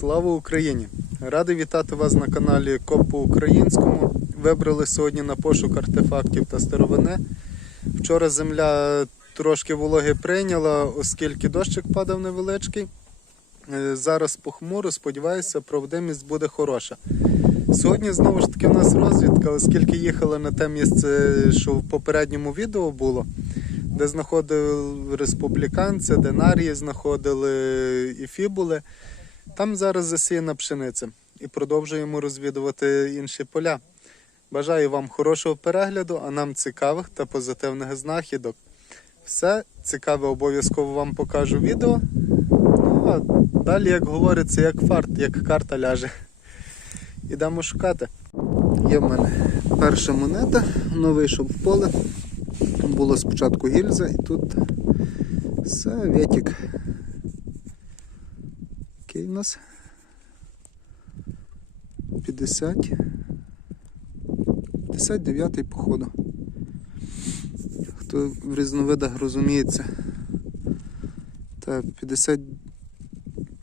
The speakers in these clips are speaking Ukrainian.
Слава Україні! Радий вітати вас на каналі Коп по українському. Вибрали сьогодні на пошук артефактів та старовини. Вчора земля трошки вологи прийняла, оскільки дощик падав невеличкий. Е, Зараз похмуро, сподіваюся, проводимість буде хороша. Сьогодні знову ж таки в нас розвідка, оскільки їхали на те місце, що в попередньому відео було, де знаходили республіканці, динарії знаходили і фібули. Там зараз засіяна пшениця і продовжуємо розвідувати інші поля. Бажаю вам хорошого перегляду, а нам цікавих та позитивних знахідок. Все цікаве обов'язково вам покажу відео. Ну а далі, як говориться, як фарт, як карта ляже. Ідемо шукати. Є в мене перша монета, ну вийшов в поле. Було спочатку гільза і тут советик. Який у нас? 50. 59 походу. Хто в різновидах розуміється. Так, 50.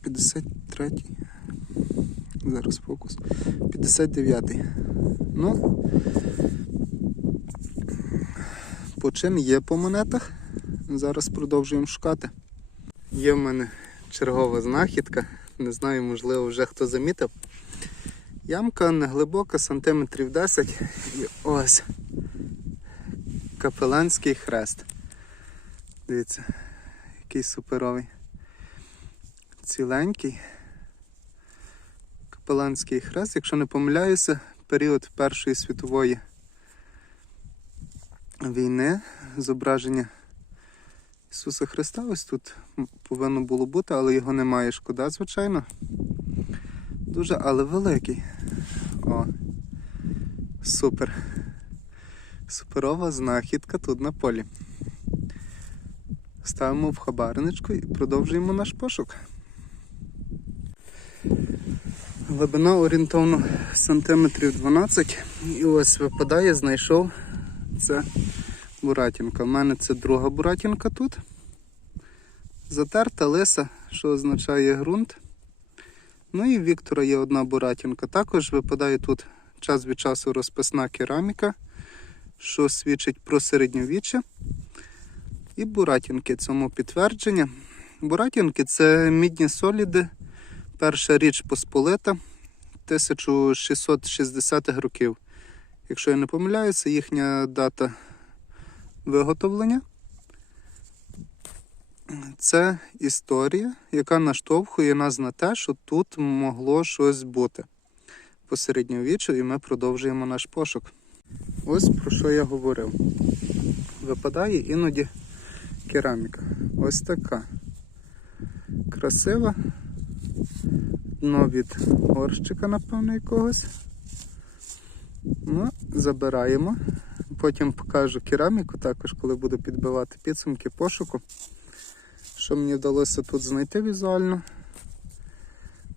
53. Зараз фокус. 59. Ну. По чим є по монетах? Зараз продовжуємо шукати. Є в мене чергова знахідка. Не знаю, можливо, вже хто замітив. Ямка не глибока, сантиметрів 10. І ось капеланський хрест. Дивіться, який суперовий. Ціленький. Капеланський хрест, якщо не помиляюся, період Першої світової війни, зображення Ісуса Христа. Ось тут повинно було бути, але його немає. Шкода, звичайно. Дуже, але великий. О, супер. Суперова знахідка тут на полі. Ставимо в хабарничку і продовжуємо наш пошук. Глибина орієнтовно сантиметрів 12. І ось випадає, знайшов це буратінка. У мене це друга буратінка тут. Затерта лиса, що означає ґрунт. Ну і в Віктора є одна буратінка. Також випадає тут час від часу розписна кераміка, що свідчить про середньовіччя. І буратінки цьому підтвердження. Буратінки це мідні соліди, перша річ Посполита 1660-х років. Якщо я не помиляюся, їхня дата виготовлення. Це історія, яка наштовхує нас на те, що тут могло щось бути по середньовіччю, і ми продовжуємо наш пошук. Ось про що я говорив. Випадає іноді кераміка. Ось така. Красива. Дно від горщика, напевно, якогось. Ну, забираємо. Потім покажу кераміку, також коли буду підбивати підсумки пошуку. Що мені вдалося тут знайти візуально.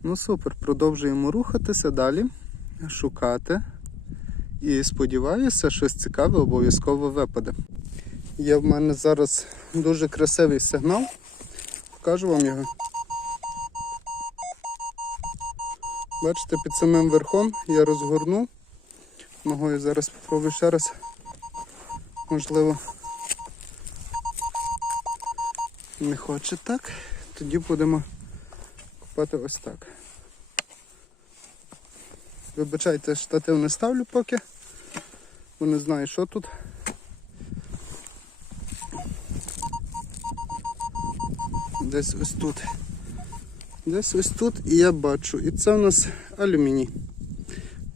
Ну супер, продовжуємо рухатися далі, шукати. І сподіваюся, щось цікаве обов'язково випаде. Є в мене зараз дуже красивий сигнал. Покажу вам його. Бачите, під самим верхом я розгорнув. Ногою зараз спробую ще раз. Можливо. Не хоче так. Тоді будемо купати ось так. Вибачайте, штатив не ставлю поки, бо не знаю, що тут. Десь ось тут. Десь ось тут і я бачу. І це у нас алюміній.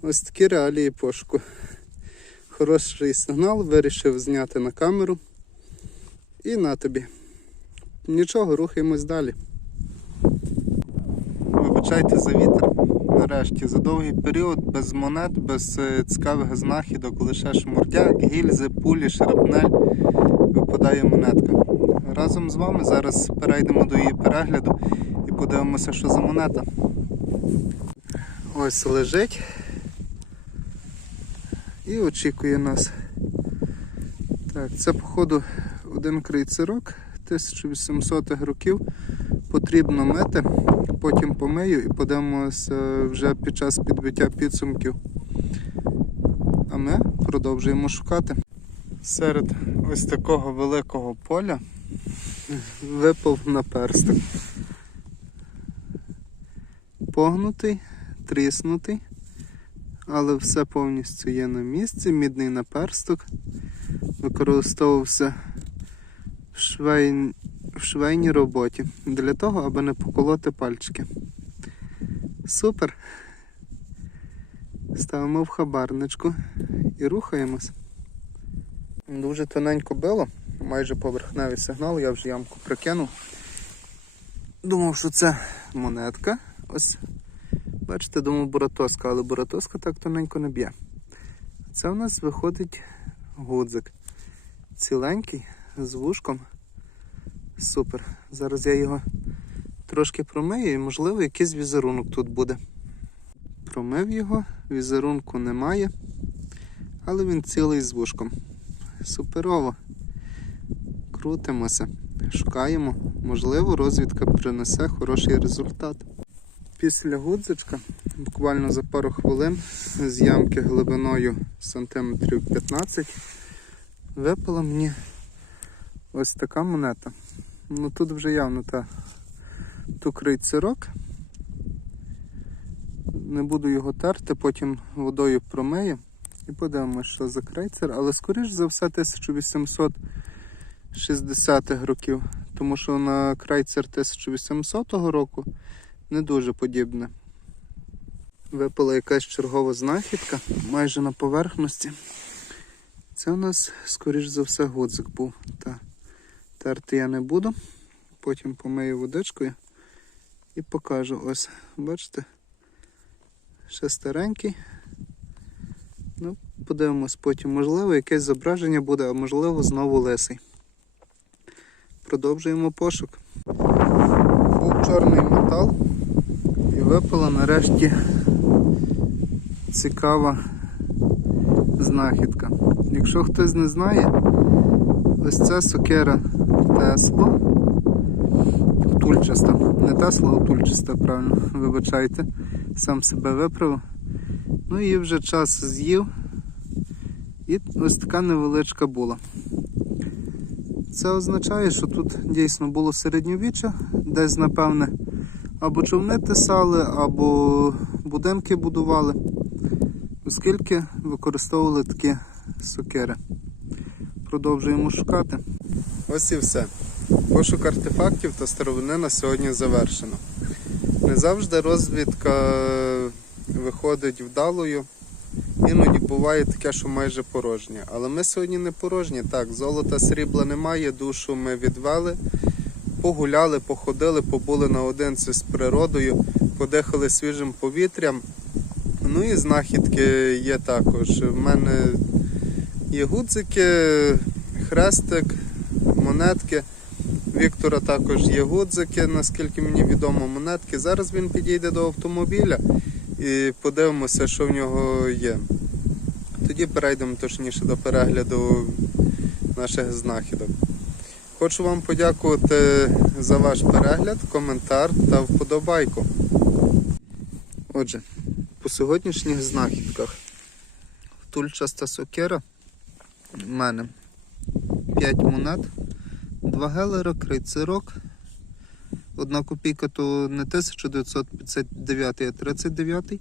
Ось такі реалії пошуку. Хороший сигнал, вирішив зняти на камеру. І на тобі. Нічого, рухаємось далі. Вибачайте за вітер. Нарешті за довгий період без монет, без е, цікавих знахідок, лише шмурдяк, гільзи, пулі, шрапнель випадає монетка. Разом з вами зараз перейдемо до її перегляду і подивимося, що за монета. Ось лежить і очікує нас. Так, це походу один крейцерок 1800-х років. Потрібно мити. потім помию і подивимося вже під час підбиття підсумків. А ми продовжуємо шукати. Серед ось такого великого поля випав наперсток. Погнутий, тріснутий, але все повністю є на місці. Мідний наперсток використовувався в, швей... в швейній роботі для того, аби не поколоти пальчики. Супер! Ставимо в хабарничку і рухаємось. Дуже тоненько било, майже поверхневий сигнал, я вже ямку прикинув. Думав, що це монетка. Ось, бачите, думав буратоска, але буратоска так тоненько не б'є. Це у нас виходить гудзик. Ціленький, з вушком. Супер. Зараз я його трошки промию і, можливо, якийсь візерунок тут буде. Промив його, візерунку немає, але він цілий з вушком. Суперово. Крутимося, шукаємо. Можливо, розвідка принесе хороший результат. Після гудзичка, буквально за пару хвилин, з ямки глибиною сантиметрів 15, випала мені ось така монета. Ну тут вже явно та тукрий цирок. Не буду його терти, потім водою промию і подивимося, що за крейцер, але скоріш за все 1860-х років, тому що на крейцер 1800 року не дуже подібне. Випала якась чергова знахідка майже на поверхності. Це у нас, скоріш за все, гудзик був. Та терти я не буду. Потім помию водичкою і покажу. Ось, бачите? Ще старенький. Ну, подивимось потім. Можливо, якесь зображення буде, а можливо знову лисий. Продовжуємо пошук. Був чорний метал випала нарешті цікава знахідка. Якщо хтось не знає, ось це сокира Тесло. Втульчаста. Не Тесла, а втульчаста, правильно, вибачайте, сам себе виправив. Ну і вже час з'їв. І ось така невеличка була. Це означає, що тут дійсно було середньовіччя, десь, напевне, або човни тисали, або будинки будували, оскільки використовували такі сокири. Продовжуємо шукати. Ось і все. Пошук артефактів та старовини на сьогодні завершено. Не завжди розвідка виходить вдалою. Іноді буває таке, що майже порожнє. Але ми сьогодні не порожні. Так, золота, срібла немає, душу ми відвели, погуляли, походили, побули наодинці з природою, подихали свіжим повітрям. Ну і знахідки є також. В мене є гудзики, хрестик, монетки. Віктора також є гудзики, наскільки мені відомо, монетки. Зараз він підійде до автомобіля і подивимося, що в нього є. Тоді перейдемо точніше до перегляду наших знахідок. Хочу вам подякувати за ваш перегляд, коментар та вподобайку. Отже, по сьогоднішніх знахідках тульчаста сокира в мене 5 монет, 2 гелера, крейцерок. Одна копійка то не 1959, а 39.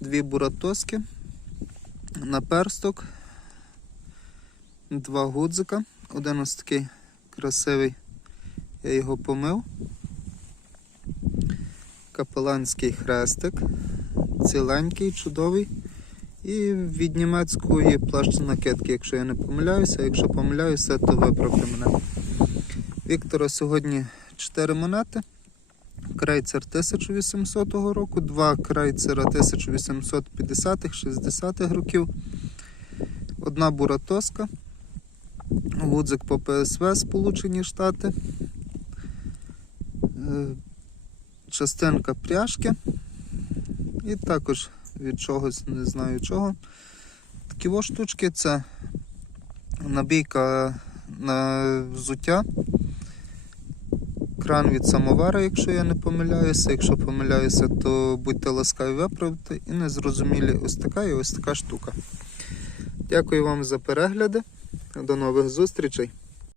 Дві буратоски, наперсток, два гудзика. Один ось такий красивий, я його помив. Капеланський хрестик, ціленький, чудовий. І від німецької плащ-накидки, якщо я не помиляюся, якщо помиляюся, то виправте мене. Віктора сьогодні 4 монети. Крейцер 1800 року, два крейцера 1850-60-х років, одна буратоска, гудзик по ПСВ Сполучені Штати, е, частинка пряжки і також від чогось, не знаю чого. Такі ось штучки це набійка на взуття кран від самовара, якщо я не помиляюся. Якщо помиляюся, то будьте ласкаві виправити. І незрозумілі ось така і ось така штука. Дякую вам за перегляди. До нових зустрічей.